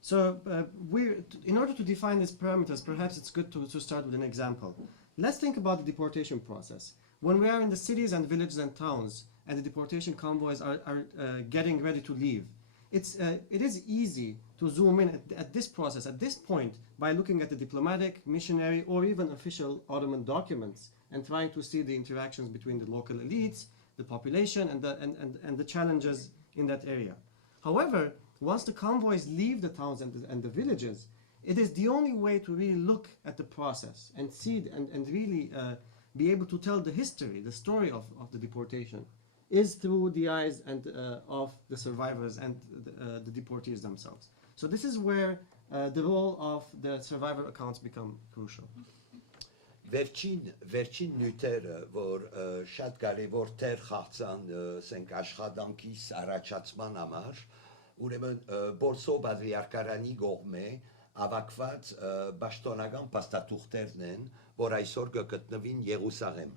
So in order to define these parameters, perhaps it's good to start with an example. Let's think about the deportation process. When we are in the cities and villages and towns, and the deportation convoys are getting ready to leave, it is easy to zoom in at this process, at this point, by looking at the diplomatic, missionary, or even official Ottoman documents, and trying to see the interactions between the local elites, the population, and the challenges in that area. However, once the convoys leave the towns and the villages, it is the only way to really look at the process and see and really be able to tell the history, the story of the deportation, is through the eyes of the survivors and the deportees themselves. So this is where the role of the survivor accounts become crucial. Վերջին նյութերը, որ շատ կարևոր տեղ խաղացան ասենք աշխատանքիս առաջացման համար, ուրեմն Բորսո Բադրիարքարանի կողմէ ավակված պաշտոնական փաստաթուղթերն են, որ այսօր կգտնվին Եղուսաղեմ։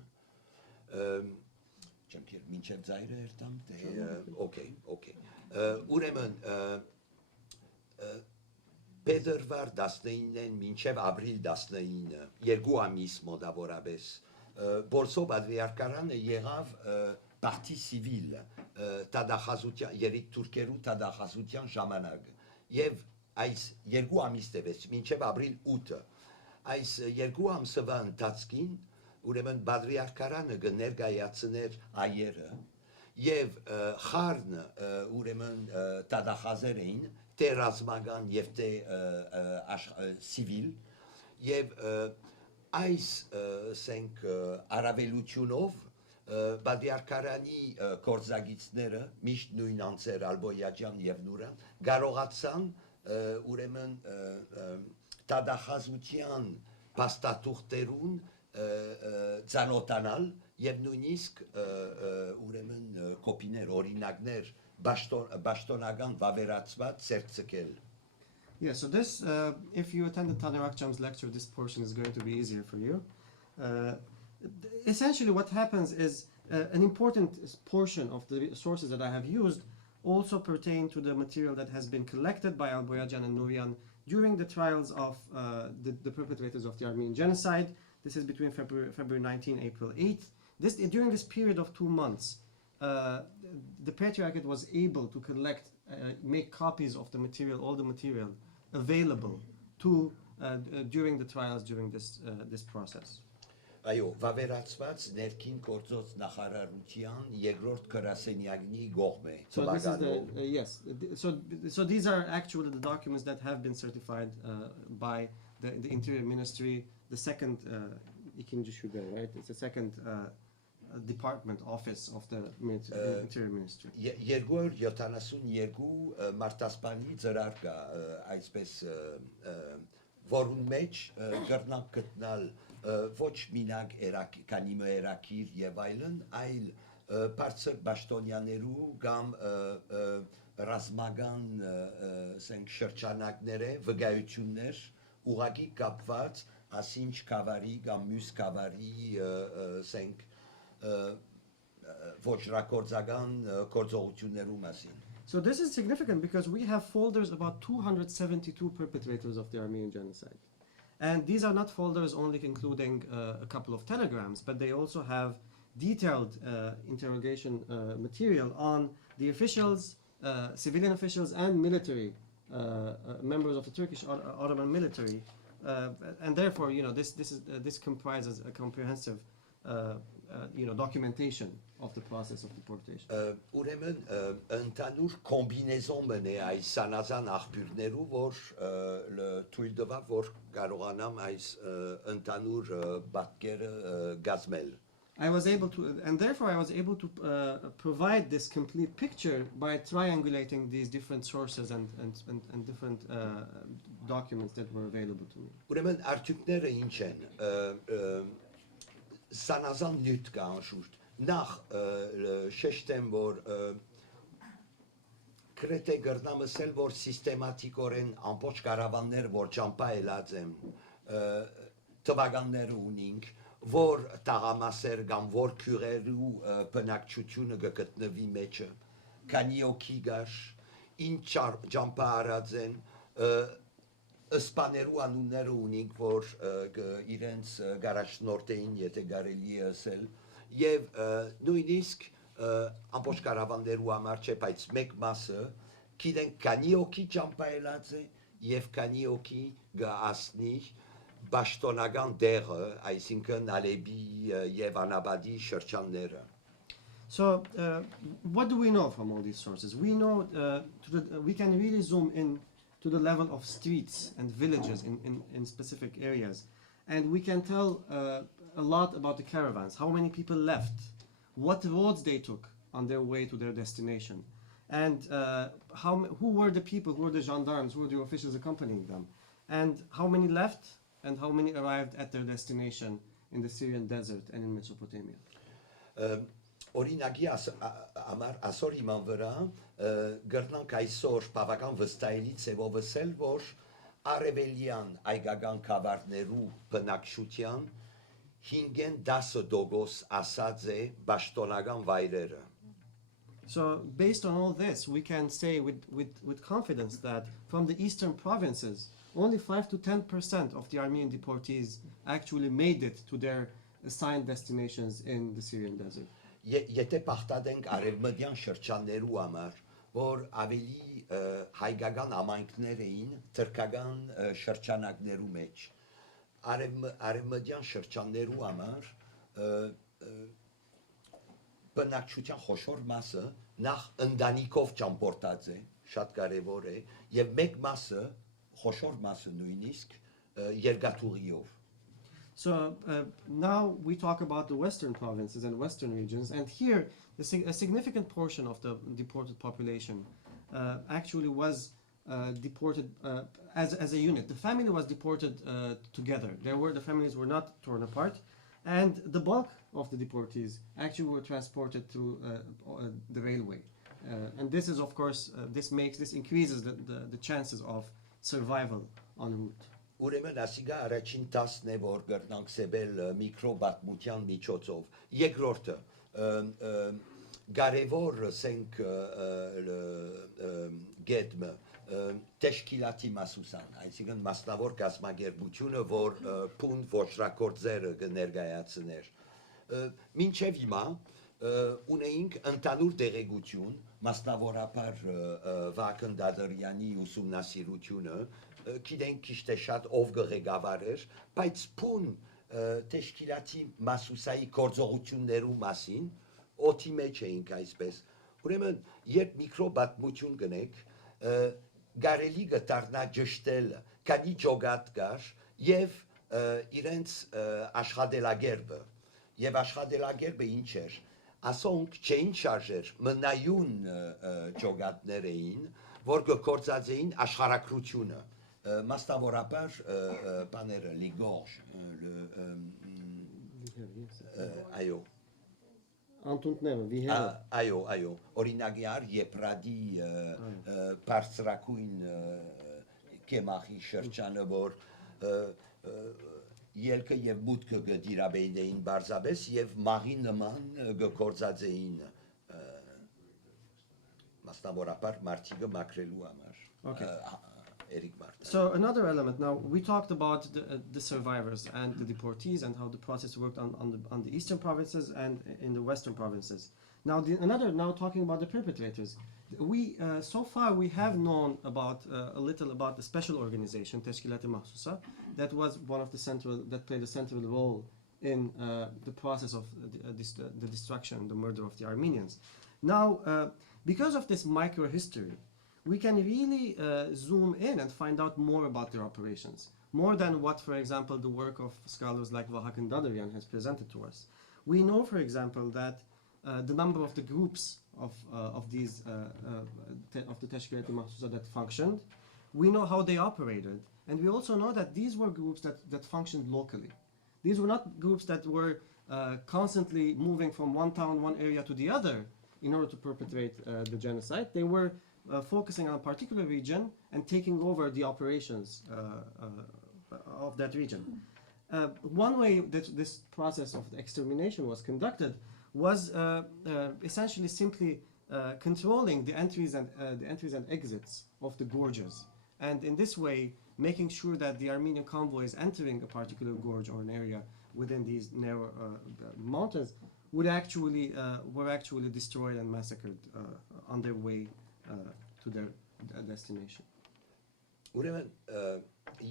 Չեմ մինչև ծայրը երտամ, օքեյ։ Ուրեմն Փետրվար 19-ին մինչև ապրիլ 19-ը, երկու ամիս մոտավորապես, Բորսո Բադրիարքարանը եղավ պարտի սիվիլ տադախազության, երիկ թուրքերու տադախազության ժամանակ, և այս երկու ամիս տևեց, մինչև ապրիլ 8-ը, այս երկու ամսվա ընթացքին, ուրեմն Բադրիարքարանը կներկայացներ այերը, և խառն ուրեմն տադախազեր էին, թե ռազմական և թե սիվիլ, և այս առավելությունով Բադրիարքարանի գործագիցները, միշտ նույն անձեր Ալբոյաջյան և Նուրան, կարողացան ուրեմն տադախազության փաստաթուղթերուն ծանոթանալ և նույնիսկ ուրեմն կոպիներ, օրինակներ Bashtonagan Vaveratvat Sertsekel. Yeah, so this, if you attended Taner Akçam's lecture, this portion is going to be easier for you. Essentially what happens is an important portion of the sources that I have used also pertain to the material that has been collected by Alboyajan and Nurian during the trials of the perpetrators of the Armenian Genocide. This is between February 19, April 8. During this period of 2 months, the Patriarchate was able to collect, make copies of the material, all the material available to during the trials, during this process. Այո, վավերացված ներքին գործոց նախարարության երկրորդ գրասենյակի կողմէ։ So this is yes. So these are actually the documents that have been certified by the Interior Ministry, the second right? It's the second department office of the Interior Ministry. 272 մարտասպանի ծրար կա, այսպես որուն մեջ գրնանք գտնալ ոչ մինակ կանիմը երակիր և այլն, այլ բարձր բաշտոնյաներու կամ ռազմական շրջանակները, վկայություններ ուղղակի կապված ասինչ կավարի կամ մյուս կավարի ոչրակորձական գործողություններու մասին. So this is significant because we have folders about 272 perpetrators of the Armenian Genocide. And these are not folders only including a couple of telegrams, but they also have detailed interrogation material on the officials, civilian officials and military members of the Turkish Ottoman military. And therefore, this comprises a comprehensive documentation of the process of deportation. Ուրեմն ընդհանուր կոմբինեզոն է այս սանազան աղբյուրներու, որ թույլ տվավ, որ կարողանամ այս ընդհանուր պատկերը կազմել. And therefore I was able to provide this complete picture by triangulating these different sources and different documents that were available to me. Ուրեմն արդյունքները ինչ են, սանազան նյութ կա անշուշտ, նախ շեշտեմ, որ կրեթե գրնամսել, որ սիստեմատիկորեն ամբողջ կարավաններ, որ ճամպայելած եմ, տվականները ունինք, որ տաղամասեր կամ որ քյուրերու բնակչությունը կգտնվի մեջը, քանի օքի գար, ինչ ճամփարած են, Իսպաներու անունները ունենք, որ իրենց գարաշնորհտեին, եթե կարելի է ասել, եւ նույնիսկ ամբողջ կարավաններու համար չէ, բայց մեկ մասը գիտենք քանի օքի ճամփայելած է եւ քանի օքի գասնի Պաշտոնական դեղը, այսինքն Ալեբի եւ Անաբադի շրջանները. So, what do we know from all these sources? We know we can really zoom in to the level of streets and villages in specific areas, and we can tell a lot about the caravans, how many people left, what roads they took on their way to their destination, and who were the people, who were the gendarmes, who were the officials accompanying them, and how many left and how many arrived at their destination in the Syrian desert and in Mesopotamia. Օրինակի համար ասոր իման վրա գրնանք այսօր բավական վստահելի ցևով ասել, որ արևելյան այգական քավարներու բնակչության 5-10% ասած է պաշտոնական վայրերը. So, based on all this, we can say with confidence that from the eastern provinces, only 5 to 10% of the Armenian deportees actually made it to their assigned destinations in the Syrian desert. Եթե պարտադենք արևմտյան շրջաններու համար, որ ավելի հայկական ամայնքներ էին թրքական շրջանակներու մեջ, արևմտյան շրջաններու համար բնակչության խոշոր մասը նախ ընտանիքով ճամփորդած է, շատ կարևոր է, եւ մեկ մասը, խոշոր մասը նույնիսկ երկաթուղիով. So now we talk about the western provinces and western regions, and here a significant portion of the deported population actually was deported as a unit. The family was deported together. The families were not torn apart, and the bulk of the deportees actually were transported through the railway. And this is, of course, this increases the chances of survival en route. Ուրեմն ասիգա առաջին 10-ն է, որ գրնանք սեբել միկրոբատմության միջոցով. Երկրորդը կարևոր սենք գետմը տեշկիլատի մասուսան, այսինքն մասնավոր գազագերբությունը, որ փուն ոչրակորձերը կներկայացներ. Մինչև հիմա ունեինք ընդհանուր տեղեկություն, մասնավորապես Վակն Դադարյանի ուսումնասիրությունը, գիտենք քիչ թե շատ ով ղեկավար էր, բայց փուն տեշկիլատի մասուսայի գործողություններու մասին օթի մեջ էինք այսպես. Ուրեմն երբ միկրոբատմություն գնեք, կարելի կդառնա ճշտել քանի ջոգատ կար եւ իրենց աշխատելագերբը. Եվ աշխատելագերբը ինչ էր, ասոնք չէին շարժեր, մնայուն ջոգատներ էին, որ կկործածեին աշխարհակրությունը. Մասնավորապես բաները լիգորժ, այո. Անտունտները, վիհերը. Այո, օրինակյար Եփրադի բարձրակույն կեմախի շրջանը, որ ելքը եւ մուտքը գդիրաբեյնեին բարձաբես եւ մաղի նման գործածեին մասնավորապես մարտիկը մակրելու համար. Okay. So another element, now we talked about the survivors and the deportees and how the process worked on the eastern provinces and in the western provinces. Now now talking about the perpetrators. So far we have known about a little about the special organization Teşkilat-ı Mahsusa that was one of that played a central role in the process of the destruction, the murder of the Armenians. Now because of this micro-history, we can really zoom in and find out more about their operations, more than what, for example, the work of scholars like Vahakn Dadarian has presented to us. We know, for example, that the number of the groups of the Teşkilat-ı Mahsusa that functioned. We know how they operated, and we also know that these were groups that functioned locally. These were not groups that were constantly moving from one town, one area to the other in order to perpetrate the genocide. They were focusing on a particular region and taking over the operations of that region. One way that this process of extermination was conducted was essentially simply controlling the entries and exits of the gorges, and in this way making sure that the Armenian convoys entering a particular gorge or an area within these narrow mountains were actually destroyed and massacred on their way to their destination. Ուրեմն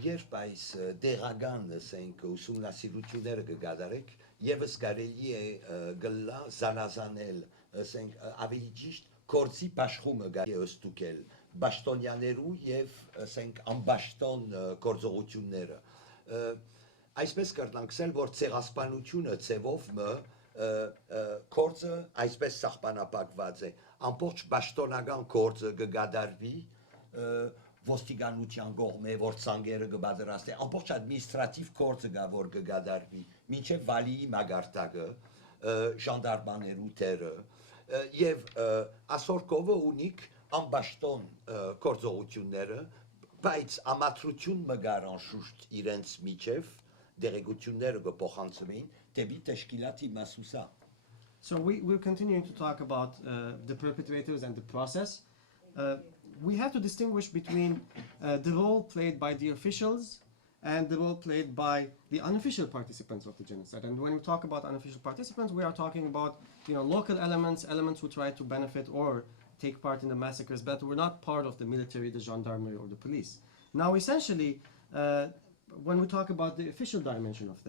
երբ այս դեղական ասենք ուսումնասիրությունները կգադարեք, եւս կարելի է գլա զանազանել, ասենք ավելի ճիշտ կորցի աշխումը կարելի է ստուգել բաշտոնյաներու եւ ասենք անբաշտոն գործողությունները։ Այսպես կրնանք ասել, որ ցեղասպանությունը ցևով մը կորցը այսպես սահմանապակված է, ամբողջ բաշտոնական կորցը կգադարվի ոստիկանության կողմէ, որ ցանկերը կբادرաստի, ամբողջ ադմինիստրատիվ կորցը գա, որ կգադարվի, մինչև վալիի մագարտակը, ժանդարմաներու թերը, եւ ասորկովը ունիք անբաշտոն գործողությունները, բայց ամատրություն մգար անշուշտ իրենց միջև դեղեցությունները կփոխանցվին դեպի տեշկիլատի մասուսա. So we're continuing to talk about the perpetrators and the process. We have to distinguish between the role played by the officials and the role played by the unofficial participants of the genocide. And when we talk about unofficial participants, we are talking about local elements who try to benefit or take part in the massacres, but were not part of the military, the gendarmerie, or the police. Now, essentially, when we talk about the official dimension of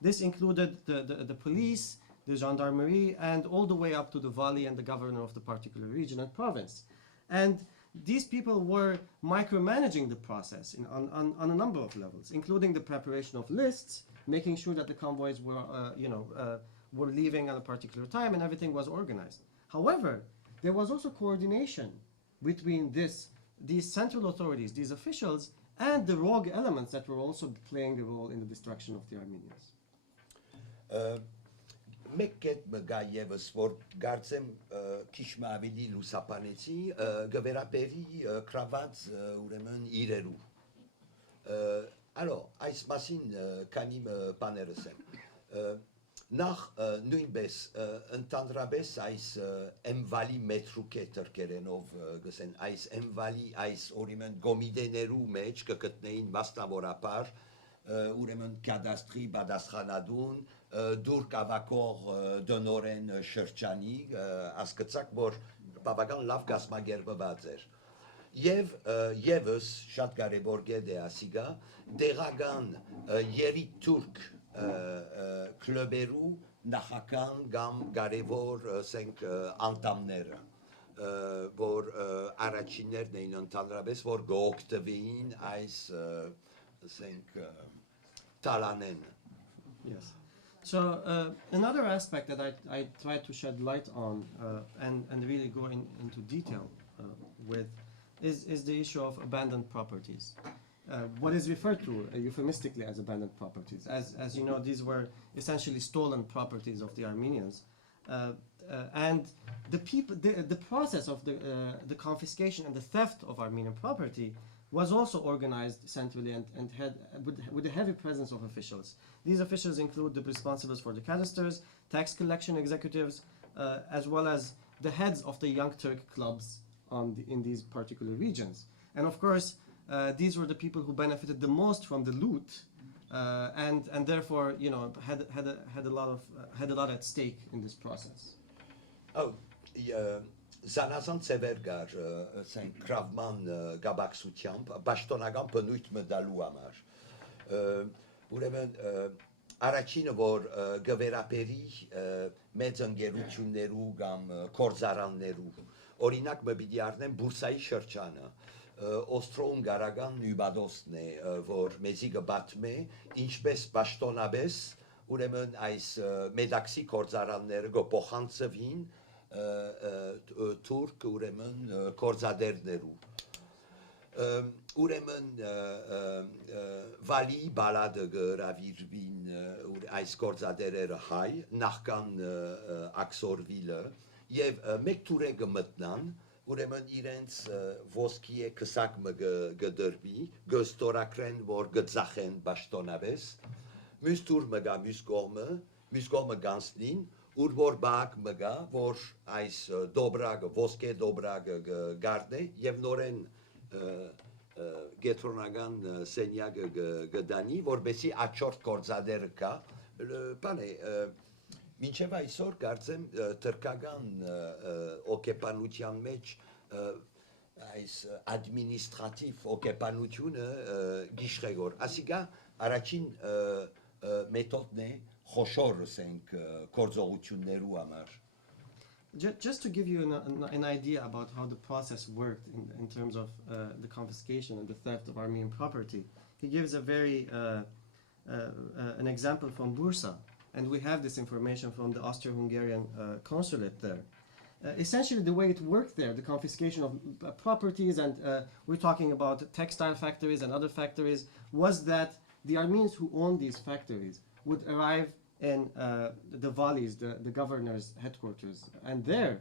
this included the police, the gendarmerie, and all the way up to the vali and the governor of the particular region and province. And these people were micromanaging the process on a number of levels, including the preparation of lists, making sure that the convoys were leaving at a particular time and everything was organized. However, there was also coordination between these central authorities, these officials, and the rogue elements that were also playing a role in the destruction of the Armenians. Մեկ կետ մգա եւս որ գարցեմ քիչ ավելի լուսապանեցի գվերապերի կրաված ուրեմն իրերու alors այս մասին քանի բաներս եմ նախ նույնպես ընդհանրապես այս եմվալի մետրուկե տրկերենով գսեն այս եմվալի այս ուրեմն գոմիդեներու մեջ կգտնեին մասնավորապես ուրեմն կադաստրի բադասխանադուն դուր կավակող դոնորեն շրջանի ասկացակ որ բավական լավ կազմակերպված էր եւ եւս շատ կարեւոր գետ է ասիգա դեղական երիտուրք կլուբերու նախական կամ կարեւոր ասենք անդամները որ առաջիններն էին ընդհանրապես որ գօգտվեին այս ասենք Talanen. Yes. So another aspect that I tried to shed light on and really go into detail with is the issue of abandoned properties. What is referred to euphemistically as abandoned properties. As you know, these were essentially stolen properties of the Armenians. And the process of the confiscation and the theft of Armenian property was also organized centrally and had with a heavy presence of officials. These officials include the responsibles for the cadasters, tax collection executives, as well as the heads of the Young Turk clubs in these particular regions. And of course, these were the people who benefited the most from the loot, and therefore, had a lot at stake in this process. Oh, Զանազան ծևեր կար ասենք կրավման գաբակցությամբ պաշտոնական բնույթ մտալու համար ուրեմն առաջինը որ գվերապերի մեծ ընկերություններու կամ կորզարաններու օրինակ մը պիտի առնեմ բուրսայի շրջանը Օստրոում գարական նյուբադոսն է որ մեզի կբատմե ինչպես պաշտոնապես ուրեմն այս մեդաքսի կորզարանները կփոխանցվին Թուրք ուրեմն կորզադերներու ուրեմն վալի բալադը գրավիրվին այս կորզադերերը հայ նախքան աքսորվիլը եւ մեկ թուրը կմտնան ուրեմն իրենց ոսկի է քսակ մը գդրվի գստորակրեն որ գծախեն պաշտոնապես մյուս թուր մը գա մյուս կողմը գանցնին ուր որ բակ մգա, որ այս դոբրագը, ոսկե դոբրագը գարդե եւ նորեն գետրոնական սենյակը գդանի, որբեսի աչորդ գործադերը կա, բան է, մինչև այսօր կարծեմ թրկական օկեպանության մեջ այս ադմինիստրատիվ օկեպանությունը գիշղեգոր, ասիկա առաջին մեթոդն է խոշոր ասենք գործողություններու համար. Just to give you an idea about how the process worked in terms of the confiscation and the theft of Armenian property, he gives a very an example from Bursa, and we have this information from the Austro-Hungarian consulate there. Essentially, the way it worked there, the confiscation of properties, and we're talking about textile factories and other factories, was that the Armenians who owned these factories would arrive in the valleys, the governor's headquarters, and there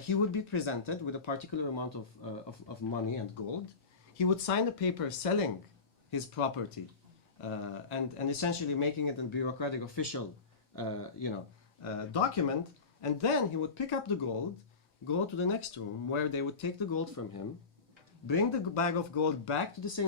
he would be presented with a particular amount of money and gold. He would sign a paper selling his property and essentially making it a bureaucratic official document, and then he would pick up the gold, go to the next room where they would take the gold from him, bring the bag of gold back to the same